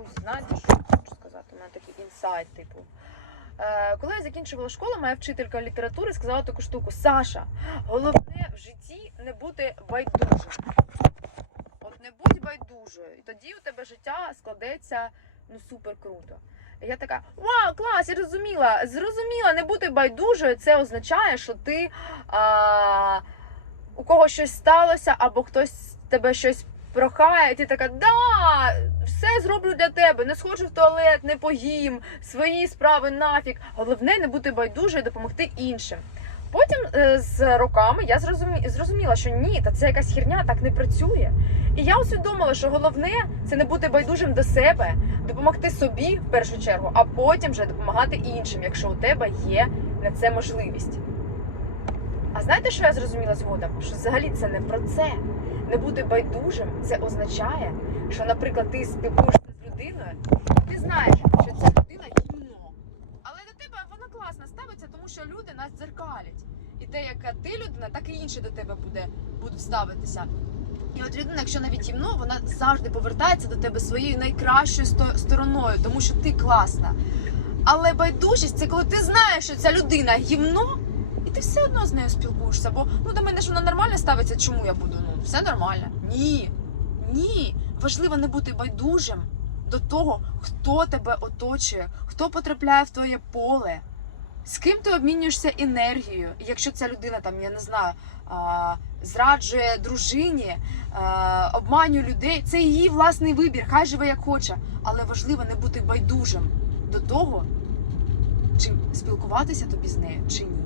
Коротше, знаєте, що хочу сказати? У мене такий інсайт, типу. Е, коли я закінчувала школу, моя вчителька літератури сказала таку штуку: Саша, головне в житті не бути байдужим. От не будь байдужою. І тоді у тебе життя складеться ну супер круто. І я така, вау, клас, я розуміла, зрозуміла, не бути байдужою, це означає, що ти а, у когось щось сталося, або хтось тебе щось прохає, ти така, да, все зроблю для тебе, не сходжу в туалет, не поїм, свої справи нафіг. Головне не бути байдужою, допомогти іншим. Потім е, з роками я зрозумі... зрозуміла, що ні, та це якась херня, так не працює. І я усвідомила, що головне це не бути байдужим до себе, допомогти собі в першу чергу, а потім вже допомагати іншим, якщо у тебе є на це можливість. А знаєте, що я зрозуміла згодом? Що взагалі це не про це. Не бути байдужим це означає, що, наприклад, ти спілкуєшся з людиною, ти знаєш, що ця людина гімно. Але до тебе вона класно ставиться, тому що люди нас дзеркалять. І те, яка ти людина, так і інші до тебе буде, будуть ставитися. І от людина, якщо навіть гімно, вона завжди повертається до тебе своєю найкращою стороною, тому що ти класна. Але байдужість це коли ти знаєш, що ця людина гімно, і ти все одно з нею спілкуєшся. Бо ну до мене ж вона нормально ставиться, чому я буду? Ну, все нормально. Ні. Ні. Важливо не бути байдужим до того, хто тебе оточує, хто потрапляє в твоє поле. З ким ти обмінюєшся енергією? Якщо ця людина там, я не знаю, зраджує дружині, обманює людей, це її власний вибір, хай живе як хоче. Але важливо не бути байдужим до того, чи спілкуватися тобі з нею, чи ні.